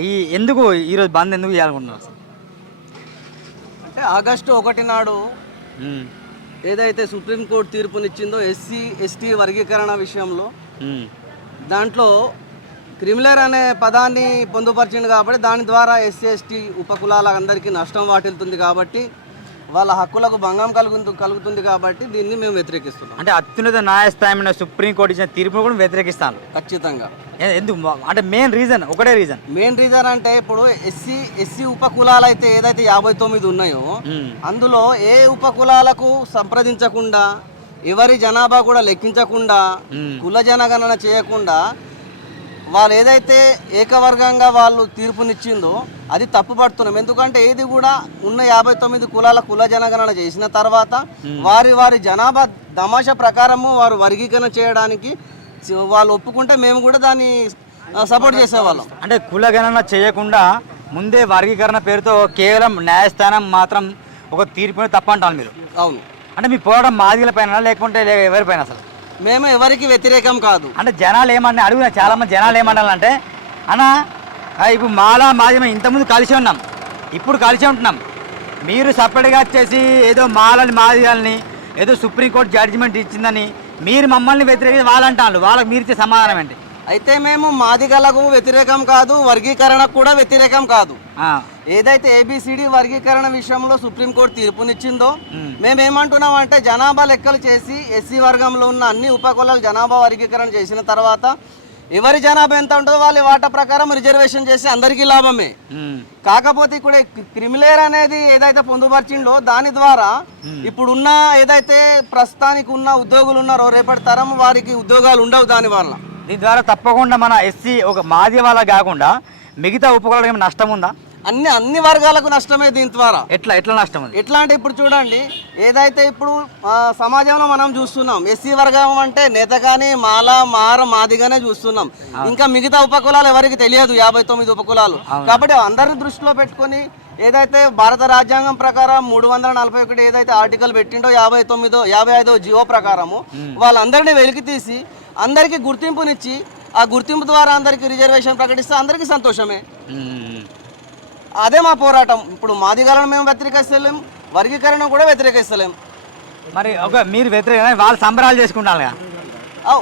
ఈ ఎందుకు ఈరోజు బంద్ ఎందుకు చేయాలనుకుంటున్నారు అసలు? అంటే ఆగస్టు ఒకటి నాడు ఏదైతే సుప్రీంకోర్టు తీర్పునిచ్చిందో ఎస్సీ ఎస్టీ వర్గీకరణ విషయంలో దాంట్లో క్రిమినల్ అనే పదాన్ని పొందుపరిచింది కాబట్టి దాని ద్వారా ఎస్సీ ఎస్టీ ఉపకులాల అందరికీ నష్టం వాటిల్తుంది కాబట్టి వాళ్ళ హక్కులకు భంగం కలుగుతు కలుగుతుంది కాబట్టి దీన్ని మేము వ్యతిరేకిస్తున్నాం. అంటే అత్యున్నత న్యాయస్థాయమైన సుప్రీంకోర్టు ఇచ్చిన తీర్పును కూడా వ్యతిరేకిస్తాను. ఖచ్చితంగా. ఎందుకు? అంటే మెయిన్ రీజన్ ఒకటే రీజన్. మెయిన్ రీజన్ అంటే ఇప్పుడు ఎస్సీ ఎస్సీ ఉపకులాలు అయితే ఏదైతే యాభై తొమ్మిది ఉన్నాయో అందులో ఏ ఉపకులాలకు సంప్రదించకుండా ఎవరి జనాభా కూడా లెక్కించకుండా కుల జనగణన చేయకుండా వాళ్ళు ఏదైతే ఏకవర్గంగా వాళ్ళు తీర్పునిచ్చిందో అది తప్పుపడుతున్నాం. ఎందుకంటే ఏది కూడా ఉన్న యాభై తొమ్మిది కులాల కుల జనగణన చేసిన తర్వాత వారి వారి జనాభా దమాష ప్రకారము వారు వర్గీకరణ చేయడానికి వాళ్ళు ఒప్పుకుంటే మేము కూడా దాన్ని సపోర్ట్ చేసేవాళ్ళం. అంటే కుల గణన చేయకుండా ముందే వర్గీకరణ పేరుతో కేవలం న్యాయస్థానం మాత్రం ఒక తీర్పుని తప్పంటాను మీరు? అవును. అంటే మీ పోరాటం మాదిగల పైన లేకుంటే ఎవరిపైన అసలు? మేము ఎవరికి వ్యతిరేకం కాదు. అంటే జనాలు ఏమన్నా అడుగున? చాలా మంది జనాలు ఏమన్నారంటే అన్న ఇప్పుడు మాలా మాది మేము ఇంతకుముందు కలిసి ఉన్నాం. ఇప్పుడు కలిసి ఉంటున్నాం. మీరు సపరేట్గా వచ్చేసి ఏదో మాలని మాదిగాలని ఏదో సుప్రీంకోర్టు జడ్జిమెంట్ ఇచ్చిందని మీరు మమ్మల్ని వ్యతిరేకి వాళ్ళంటారు వాళ్ళకి మీరు ఇచ్చే సమాధానం ఏంటి? అయితే మేము మాదిగలకు వ్యతిరేకం కాదు వర్గీకరణకు కూడా వ్యతిరేకం కాదు. ఏదైతే ఏబిసిడి వర్గీకరణ విషయంలో సుప్రీంకోర్టు తీర్పునిచ్చిందో మ్. మేము. ఏమంటున్నాం అంటే జనాభా లెక్కలు చేసి ఎస్సీ వర్గంలో ఉన్న అన్ని ఉపకులాలు జనాభా వర్గీకరణ చేసిన తర్వాత ఎవరి జనాభా ఎంత ఉంటుందో వాళ్ళ వాటా ప్రకారం రిజర్వేషన్ చేసి అందరికీ లాభమే. కాకపోతే ఇక్కడ క్రిమిలేర్ అనేది ఏదైతే పొందుపరిచిండో దాని ద్వారా ఇప్పుడున్న ఏదైతే ప్రస్తుతానికి ఉన్న ఉద్యోగులు ఉన్నారో రేపటి తరం వారికి ఉద్యోగాలు ఉండవు దాని వల్ల. దీని ద్వారా తప్పకుండా మన ఎస్సీ ఒక మాది వాళ్ళ కాకుండా మిగతా ఏమైనా నష్టం ఉందా? అన్ని అన్ని వర్గాలకు నష్టమే దీని ద్వారా. ఎట్లా ఎట్లా నష్టం ఎట్లా అంటే ఇప్పుడు చూడండి ఏదైతే ఇప్పుడు సమాజంలో మనం చూస్తున్నాం ఎస్సీ వర్గం అంటే నేత కానీ మాల మార మాదిగానే చూస్తున్నాం. ఇంకా మిగతా ఉపకులాలు ఎవరికి తెలియదు యాభై తొమ్మిది ఉపకులాలు. కాబట్టి అందరిని దృష్టిలో పెట్టుకొని ఏదైతే భారత రాజ్యాంగం ప్రకారం మూడు వందల నలభై ఒకటి ఏదైతే ఆర్టికల్ పెట్టిండో యాభై తొమ్మిదో యాభై ఐదో జియో ప్రకారము వాళ్ళందరినీ వెలికి తీసి అందరికీ గుర్తింపునిచ్చి ఆ గుర్తింపు ద్వారా అందరికీ రిజర్వేషన్ ప్రకటిస్తే అందరికీ సంతోషమే. అదే మా పోరాటం. ఇప్పుడు మాదిగలను మేము వ్యతిరేకిస్తలేం వర్గీకరణ కూడా వ్యతిరేకిస్తలేం. మరి ఒక మీరు వ్యతిరేక వాళ్ళు సంబరాలు చేసుకుంటారు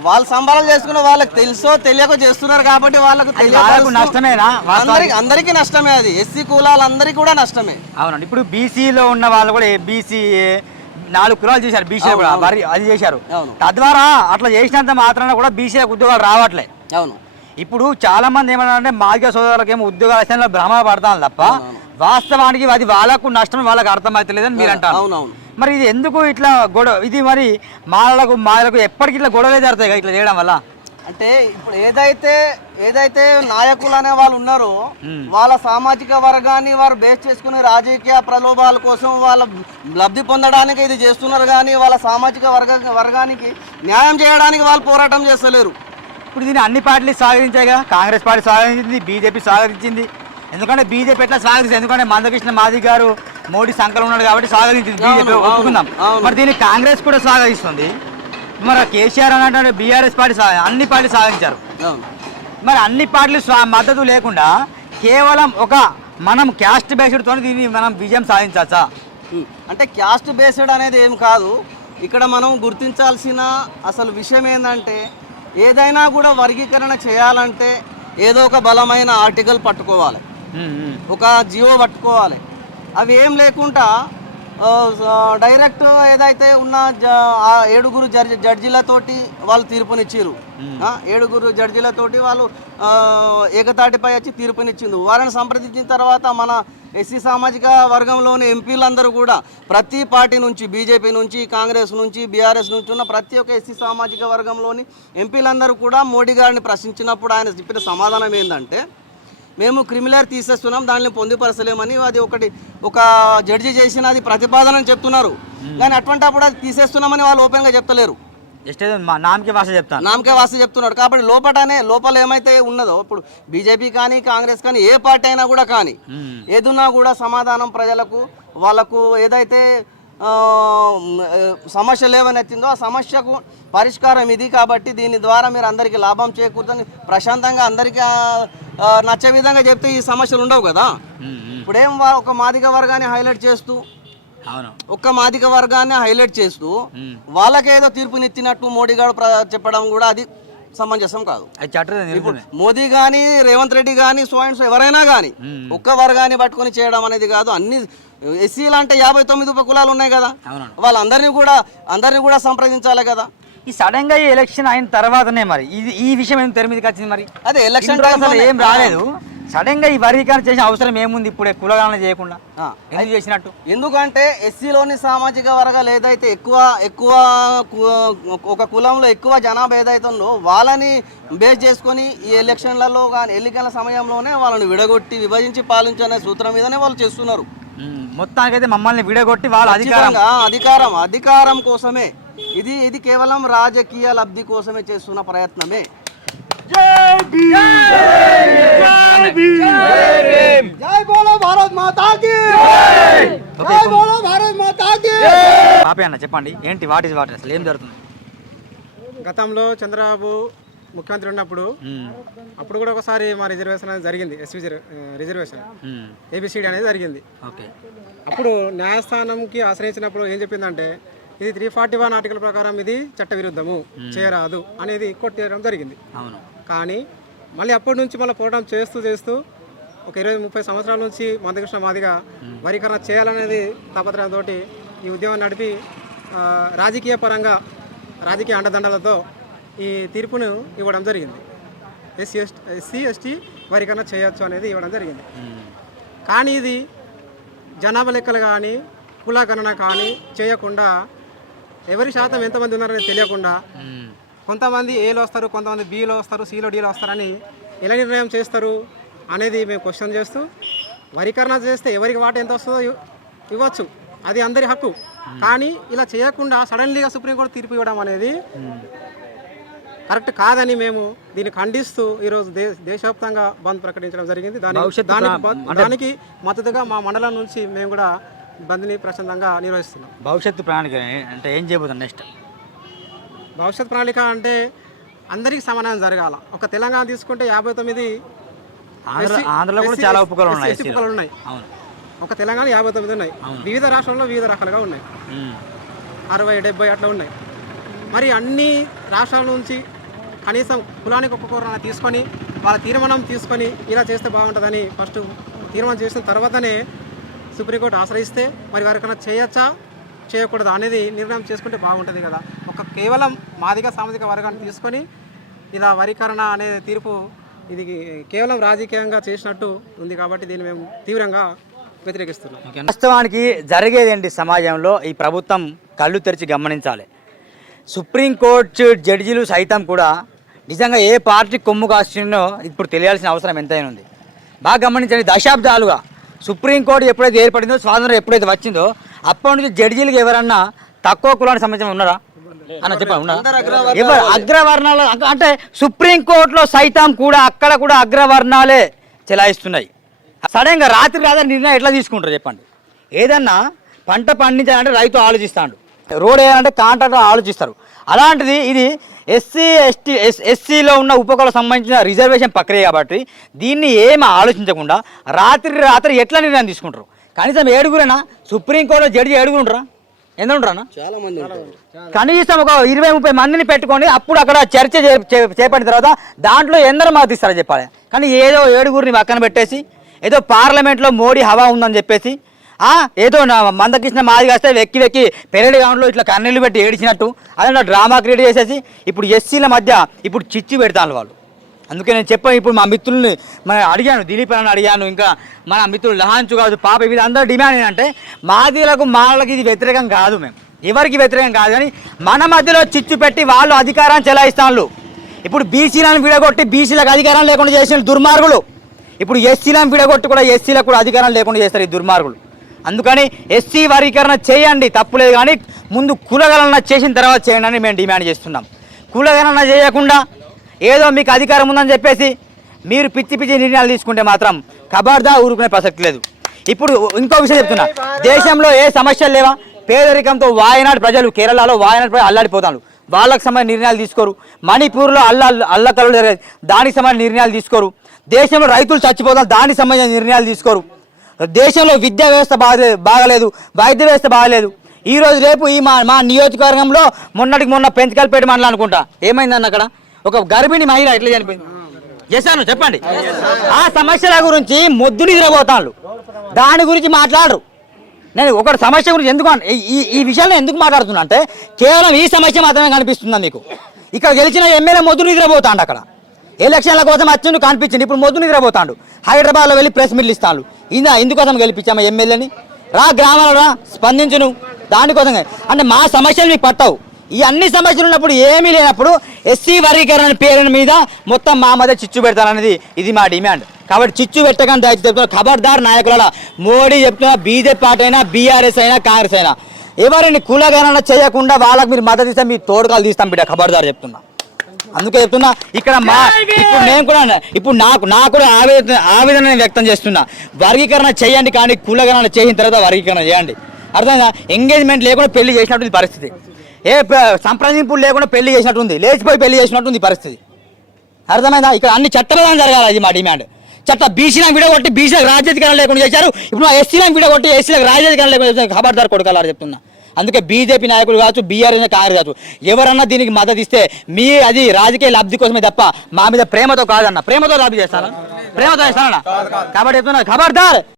వాళ్ళు సంబరాలు చేసుకున్న వాళ్ళకి తెలుసో తెలియక చేస్తున్నారు కాబట్టి వాళ్ళకు తెలియపరుస్తూ- నష్టమేనా? అందరికి అందరికీ నష్టమే అది. ఎస్సీ కులాలందరికీ కూడా నష్టమే. అవునండి. ఇప్పుడు బీసీలో ఉన్న వాళ్ళు కూడా బీసీ నాలుగు కులాలు చేశారు బీసీ కూడా అది చేశారు. అవును. తద్వారా అట్లా చేసినంత మాత్రాన కూడా బీసీ ఉద్యోగాలు రావట్లే. అవును. ఇప్పుడు చాలా మంది ఏమన్నారంటే మాదిగ సోదరులకు ఏమో ఉద్యోగాలు వస్తే భ్రమ పడతాను తప్ప వాస్తవానికి అది వాళ్ళకు నష్టం వాళ్ళకి అర్థమవుతలేదని మీరు అంటారు. అవునవును. మరి ఇది ఎందుకు ఇట్లా గొడవ ఇది మరి మాలకు మాలకు ఎప్పటికి ఇట్లా గొడవలే జరుగుతాయి ఇట్లా చేయడం వల్ల? అంటే ఇప్పుడు ఏదైతే ఏదైతే నాయకులు అనే వాళ్ళు ఉన్నారో. వాళ్ళ సామాజిక వర్గాన్ని వారు బేస్ చేసుకునే రాజకీయ ప్రలోభాల కోసం వాళ్ళ లబ్ధి పొందడానికి ఇది చేస్తున్నారు కానీ వాళ్ళ సామాజిక వర్గ వర్గానికి న్యాయం చేయడానికి వాళ్ళు పోరాటం చేస్తలేరు. ఇప్పుడు దీన్ని అన్ని పార్టీలు స్వాగతించాయిగా కాంగ్రెస్ పార్టీ స్వాగతించింది బీజేపీ స్వాగతించింది ఎందుకంటే బీజేపీ ఎట్లా స్వాగతించింది ఎందుకంటే మందకృష్ణ మాది గారు మోడీ సంకలం ఉన్నాడు కాబట్టి స్వాగతించింది బీజేపీ ఒప్పుకుందాం. మరి దీన్ని కాంగ్రెస్ కూడా స్వాగతిస్తుంది మరి కేసీఆర్ అన్నట్టు బీఆర్ఎస్ పార్టీ అన్ని పార్టీలు స్వాగతించారు మరి అన్ని పార్టీలు మద్దతు లేకుండా కేవలం ఒక మనం క్యాస్ట్ బేస్డ్తో దీన్ని మనం విజయం సాధించవచ్చా ఉమ్. అంటే క్యాస్ట్ బేస్డ్ అనేది ఏం కాదు. ఇక్కడ మనం గుర్తించాల్సిన అసలు విషయం ఏంటంటే ఏదైనా కూడా వర్గీకరణ చేయాలంటే ఏదో ఒక బలమైన ఆర్టికల్ పట్టుకోవాలి. ఒక జియో పట్టుకోవాలి. అవి ఏం లేకుండా డైరెక్ట్ ఏదైతే ఉన్న ఏడుగురు జడ్జి జడ్జిలతోటి వాళ్ళు తీర్పునిచ్చారు. ఏడుగురు జడ్జిలతోటి వాళ్ళు ఏకతాటిపై వచ్చి తీర్పునిచ్చింది వారిని సంప్రదించిన తర్వాత మన ఎస్సీ సామాజిక వర్గంలోని ఎంపీలందరూ కూడా ప్రతి పార్టీ నుంచి బీజేపీ నుంచి కాంగ్రెస్ నుంచి బీఆర్ఎస్ నుంచి ఉన్న ప్రతి ఒక్క ఎస్సీ సామాజిక వర్గంలోని ఎంపీలందరూ కూడా మోడీ గారిని ప్రశ్నించినప్పుడు ఆయన చెప్పిన సమాధానం ఏంటంటే మేము క్రిమినల్ తీసేస్తున్నాం దానిని పొందుపరచలేమని అది ఒకటి ఒక జడ్జి చేసిన అది ప్రతిపాదన చెప్తున్నారు. కానీ అటువంటిప్పుడు అది తీసేస్తున్నామని వాళ్ళు ఓపెన్గా చెప్తలేరు. జస్ట్ ఏదో మా నామకి భాష చెప్తాను నామకే వాసి చెప్తున్నాడు కాబట్టి లోపటనే లోపల ఏమైతే ఉన్నదో ఇప్పుడు బీజేపీ కానీ కాంగ్రెస్ కానీ ఏ పార్టీ అయినా కూడా కానీ ఉమ్. ఏదున్నా కూడా సమాధానం ప్రజలకు వాళ్ళకు ఏదైతే సమస్య లేవనెత్తిందో ఆ సమస్యకు పరిష్కారం ఇది కాబట్టి దీని ద్వారా మీరు అందరికీ లాభం చేకూరుతుంది ప్రశాంతంగా అందరికీ నచ్చే విధంగా చెప్తే ఈ సమస్యలు ఉండవు కదా ఉమ్, ఉమ్. ఇప్పుడేం ఒక మాదిగ వర్గాన్ని హైలైట్ చేస్తూ అవును. ఒక్క మాదిగ వర్గాన్ని హైలైట్ చేస్తూ. వాళ్ళకేదో తీర్పునిచ్చినట్టు మోడీ గారు చెప్పడం కూడా అది సమంజసం కాదు. మోదీ గాని రేవంత్ రెడ్డి గాని సో అండ్ సో ఎవరైనా గాని. ఒక్క వర్గాన్ని పట్టుకొని చేయడం అనేది కాదు. అన్ని ఎస్సీలు అంటే యాభై తొమ్మిది ఉప కులాలు ఉన్నాయి కదా. వాళ్ళందరినీ కూడా అందరినీ కూడా సంప్రదించాలి కదా. ఈ సడన్గా ఈ ఎలక్షన్ అయిన తర్వాతనే మరి ఇది ఈ విషయం ఏం తెర మీదకి వచ్చింది మరి? అదే ఎలక్షన్ ఏం రాలేదు. సడన్గా ఈ వర్గీకరణ చేసిన అవసరం ఏముంది ఇప్పుడే కులగాలన చేయకుండా? ఎందుకు చేసినట్టు? ఎందుకంటే ఎస్సీలోని సామాజిక వర్గాలు ఏదైతే ఎక్కువ ఎక్కువ ఒక కులంలో ఎక్కువ జనాభా ఏదైతే ఉందో వాళ్ళని బేస్ చేసుకొని ఈ ఎలక్షన్లలో కానీ ఎన్నికల సమయంలోనే వాళ్ళని విడగొట్టి విభజించి పాలించనే సూత్రం మీదనే వాళ్ళు చేస్తున్నారు. మొత్తానికైతే మమ్మల్ని విడగొట్టి వాళ్ళ అధికారం. అధికారం అధికారం కోసమే. ఇది ఇది కేవలం రాజకీయ లబ్ధి కోసమే చేస్తున్న ప్రయత్నమే. జై అన్న చెప్పండి. ఏంటి వాట్ ఇస్ వాట్ అసలు ఏం జరుగుతుంది? గతంలో చంద్రబాబు ముఖ్యమంత్రి ఉన్నప్పుడు అప్పుడు కూడా ఒకసారి మా రిజర్వేషన్ అనేది జరిగింది ఎస్వి రిజర్వేషన్. ఏబిసిడి అనేది జరిగింది. అప్పుడు న్యాయస్థానంకి ఆశ్రయించినప్పుడు ఏం చెప్పిందంటే ఇది త్రీ ఫార్టీ వన్ ఆర్టికల్ ప్రకారం ఇది చట్టవిరుద్ధము చేయరాదు అనేది కొట్టేయడం జరిగింది. అవును. కానీ మళ్ళీ అప్పటి నుంచి మళ్ళీ పోరాటం చేస్తూ చేస్తూ ఒక ఇరవై ముప్పై సంవత్సరాల నుంచి మందకృష్ణ మాదిగా వరీకరణ చేయాలనేది తాపత్రయంతో ఈ ఉద్యమం నడిపి రాజకీయ పరంగా రాజకీయ అండదండలతో ఈ తీర్పును ఇవ్వడం జరిగింది. ఎస్సీ ఎస్టీ ఎస్సీ ఎస్టీ వరీకరణ చేయొచ్చు అనేది ఇవ్వడం జరిగింది. కానీ ఇది జనాభా లెక్కలు కానీ కుల గణన కానీ చేయకుండా ఎవరి శాతం ఎంతమంది ఉన్నారని తెలియకుండా కొంతమంది ఏలో వస్తారు కొంతమంది బీలో వస్తారు సీలో డీలో వస్తారని ఎలా నిర్ణయం చేస్తారు అనేది మేము క్వశ్చన్ చేస్తూ వరీకరణ చేస్తే ఎవరికి వాట ఎంత వస్తుందో ఇవ్- ఇవ్వచ్చు. అది అందరి హక్కు. కానీ ఇలా చేయకుండా సడన్లీగా సుప్రీంకోర్టు తీర్పు ఇవ్వడం అనేది కరెక్ట్ కాదని మేము దీన్ని ఖండిస్తూ ఈరోజు దే దేశవ్యాప్తంగా బంద్ ప్రకటించడం జరిగింది. దానికి అంటే- దానికి మద్దతుగా మా మండలం నుంచి మేము కూడా బంద్ని ప్రశాంతంగా నిర్వహిస్తున్నాం. భవిష్యత్తు ప్రణాళిక అంటే ఏం చేయబోతుంది నెక్స్ట్ భవిష్యత్ ప్రణాళిక అంటే అందరికీ సమానం జరగాల. ఒక తెలంగాణ తీసుకుంటే యాభై తొమ్మిది ఆంధ్రలో కూడా చాలా ఉన్నాయి ఉన్నాయి. ఒక తెలంగాణ యాభై తొమ్మిది ఉన్నాయి. వివిధ రాష్ట్రాల్లో వివిధ రకాలుగా ఉన్నాయి. అరవై డెబ్బై అట్లా ఉన్నాయి. మరి అన్ని రాష్ట్రాల నుంచి కనీసం కులానికి ఒక్కొక్కరు తీసుకొని వాళ్ళ తీర్మానం తీసుకొని ఇలా చేస్తే బాగుంటుందని ఫస్ట్ తీర్మానం చేసిన తర్వాతనే సుప్రీంకోర్టు ఆశ్రయిస్తే మరి వారికైనా చేయొచ్చా? చేయకూడదా అనేది నిర్ణయం చేసుకుంటే బాగుంటుంది కదా. ఒక కేవలం మాదిగ సామాజిక వర్గాన్ని తీసుకొని ఇలా వరీకరణ అనే తీర్పు ఇది కేవలం రాజకీయంగా చేసినట్టు ఉంది కాబట్టి దీన్ని మేము తీవ్రంగా వ్యతిరేకిస్తున్నాం. వాస్తవానికి జరిగేదేంటి సమాజంలో ఈ ప్రభుత్వం కళ్ళు తెరిచి గమనించాలి. సుప్రీంకోర్టు జడ్జీలు సైతం కూడా నిజంగా ఏ పార్టీ కొమ్ము కాస్తుందో ఇప్పుడు తెలియాల్సిన అవసరం ఎంతైనా ఉంది. బాగా గమనించండి దశాబ్దాలుగా సుప్రీంకోర్టు ఎప్పుడైతే ఏర్పడిందో స్వాతంత్రం ఎప్పుడైతే వచ్చిందో అప్పటి నుంచి జడ్జీలకు ఎవరన్నా తక్కువ కులానికి సంబంధించిన ఉన్నారా? అన్న చెప్పండి ఎవరు? అగ్రవర్ణాలు అంటే సుప్రీంకోర్టులో సైతం కూడా అక్కడ కూడా అగ్రవర్ణాలే చెలాయిస్తున్నాయి. సడన్గా రాత్రి రాత్రి నిర్ణయం ఎట్లా తీసుకుంటారు చెప్పండి? ఏదన్నా పంట పండించాలంటే రైతు ఆలోచిస్తాడు. రోడ్ వేయాలంటే కాంట్రాక్టర్ ఆలోచిస్తారు. అలాంటిది ఇది ఎస్సీ ఎస్టీ ఎస్ ఎస్సీలో ఉన్న ఉపకులకు సంబంధించిన రిజర్వేషన్ ప్రక్రియ కాబట్టి దీన్ని ఏమి ఆలోచించకుండా రాత్రి రాత్రి ఎట్లా నిర్ణయం తీసుకుంటారు? కనీసం ఏడుగురేనా? సుప్రీంకోర్టులో జడ్జి ఏడుగురు ఉంటారా ఎంత ఉంటారా చాలా మంది ఉంటారు. కనీసం ఒక ఇరవై ముప్పై మందిని పెట్టుకొని అప్పుడు అక్కడ చర్చ చేపట్టిన తర్వాత దాంట్లో ఎందరో మద్దతిస్తారో చెప్పాలి. కానీ ఏదో ఏడుగురిని పక్కన పెట్టేసి ఏదో పార్లమెంట్లో మోడీ హవా ఉందని చెప్పేసి ఆ, ఏదో నా మందకృష్ణ మాది కాస్తే వెక్కి వెక్కి పెరడి గ్రౌండ్లో ఇట్లా కన్నీళ్ళు పెట్టి ఏడిచినట్టు అదే డ్రామా క్రియేట్ చేసేసి ఇప్పుడు ఎస్సీల మధ్య ఇప్పుడు చిచ్చి పెడతాను వాళ్ళు. అందుకే నేను చెప్పాను ఇప్పుడు మా మిత్రుల్ని మన అడిగాను దిలీప్ అని అడిగాను ఇంకా మన మిత్రులు లహాంచు కాదు పాప ఇది అందరూ డిమాండ్ ఏంటంటే మాదిలకు మాలకి ఇది వ్యతిరేకం కాదు మేము. ఎవరికి వ్యతిరేకం కాదు కానీ మన మధ్యలో చిచ్చు పెట్టి వాళ్ళు అధికారాన్ని చెలాయిస్తాను ఇప్పుడు బీసీలను విడగొట్టి బీసీలకు అధికారం లేకుండా చేసిన దుర్మార్గులు. ఇప్పుడు ఎస్సీలను విడగొట్టి కూడా ఎస్సీలకు కూడా అధికారం లేకుండా చేస్తారు ఈ దుర్మార్గులు. అందుకని ఎస్సీ వర్గీకరణ చేయండి తప్పులేదు కానీ ముందు కులగణన చేసిన తర్వాత చేయండి అని మేము డిమాండ్ చేస్తున్నాం. కులగణన చేయకుండా ఏదో మీకు అధికారం ఉందని చెప్పేసి మీరు పిచ్చి పిచ్చి నిర్ణయాలు తీసుకుంటే మాత్రం కబార్దా ఊరుకునే ప్రసక్తి లేదు. ఇప్పుడు ఇంకో విషయం చెప్తున్నా. దేశంలో ఏ సమస్యలు లేవా? పేదరికంతో వాయనాడు ప్రజలు కేరళలో వాయనాడు ప్రజలు అల్లాడిపోతారు. వాళ్ళకి సంబంధించిన నిర్ణయాలు తీసుకోరు. మణిపూర్లో అల్ల అల్లకలు జరగదు దానికి సంబంధించిన నిర్ణయాలు తీసుకోరు. దేశంలో రైతులు చచ్చిపోతారు. దానికి సంబంధించిన నిర్ణయాలు తీసుకోరు. దేశంలో విద్యా వ్యవస్థ బాగా బాగలేదు. వైద్య వ్యవస్థ బాగలేదు. ఈ రోజు రేపు ఈ మా మా నియోజకవర్గంలో మొన్నటికి మొన్న పెంచకల్పేట మండలం అనుకుంటా. ఏమైందన్న అక్కడ? ఒక గర్భిణి మహిళ ఎట్లా చనిపోయింది? చేశాను చెప్పండి. ఆ సమస్యల గురించి మొద్దు నిద్రపోతాను దాని గురించి మాట్లాడరు. నేను ఒక సమస్య గురించి ఎందుకు ఈ- ఈ విషయంలో ఎందుకు మాట్లాడుతున్నా అంటే కేవలం ఈ సమస్య మాత్రమే కనిపిస్తుందా మీకు? ఇక్కడ గెలిచిన ఎమ్మెల్యే మొద్దు నిద్రపోతాడు అక్కడ. ఎలక్షన్ల కోసం వచ్చిండు కనిపించింది ఇప్పుడు మొద్దు నిద్రపోతాడు హైదరాబాద్లో వెళ్ళి ప్రెస్ మీట్లు ఇస్తాను ఇందా ఎందుకోసం గెలిపించామా ఎమ్మెల్యేని? రా గ్రామాలలో రా స్పందించును. దానికోసం. అంటే మా సమస్యలు మీకు పట్టవు. ఈ అన్ని సమస్యలు ఉన్నప్పుడు ఏమీ లేనప్పుడు ఎస్సీ వర్గీకరణ పేరు మీద మొత్తం మా మధ్య చిచ్చు పెడతారనేది ఇది మా డిమాండ్. కాబట్టి చిచ్చు పెట్టగానే దయచేసి చెప్తున్నా ఖబర్దార్ నాయకుల మోడీ చెప్తున్నా బీజేపీ పార్టీ అయినా బీఆర్ఎస్ అయినా కాంగ్రెస్ అయినా. ఎవరిని కులగణన చేయకుండా వాళ్ళకి మీరు మద్దతు ఇస్తే మీ తోడుకాలు తీస్తాం బిడ్డ ఖబర్దార్ చెప్తున్నా. అందుకే చెప్తున్నా ఇక్కడ మా ఇప్పుడు నేను కూడా ఇప్పుడు నాకు నాకు కూడా ఆవేదన ఆవేదన నేను వ్యక్తం చేస్తున్నా. వర్గీకరణ చేయండి కానీ కులగణన చేసిన తర్వాత వర్గీకరణ చేయండి. అర్థమైందా? ఎంగేజ్మెంట్ లేకుండా పెళ్ళి చేసినట్టుంది పరిస్థితి. ఏ సంప్రదింపులు లేకుండా పెళ్ళి చేసినట్టుంది. లేచిపోయి పెళ్ళి చేసినట్టుంది పరిస్థితి. అర్థమైందా? ఇక్కడ అన్ని చట్టబద్ధం జరగాలి అది మా డిమాండ్. చట్ట బీసీలకు విడగొట్టి బీసీలకు రాజ్యాధికారం లేకుండా చేశారు. ఇప్పుడు మా ఎస్సీలకు విడగొట్టి ఎస్సీలకు రాజ్యాధికారం లేకుండా చేశారు. ఖబర్దార్ కొడుకలారు చెప్తున్నా. అందుకే బీజేపీ నాయకులు కావచ్చు బీఆర్ఎస్ కాంగ్రెస్ కావచ్చు ఎవరన్నా దీనికి మద్దతు ఇస్తే మీ అది రాజకీయ లబ్ధి కోసమే తప్ప మా మీద ప్రేమతో కాదన్న. ప్రేమతో లబ్ధి చేస్తాను ప్రేమతో చేస్తానన్న కాబట్టి చెప్తున్నా ఖబర్దార్!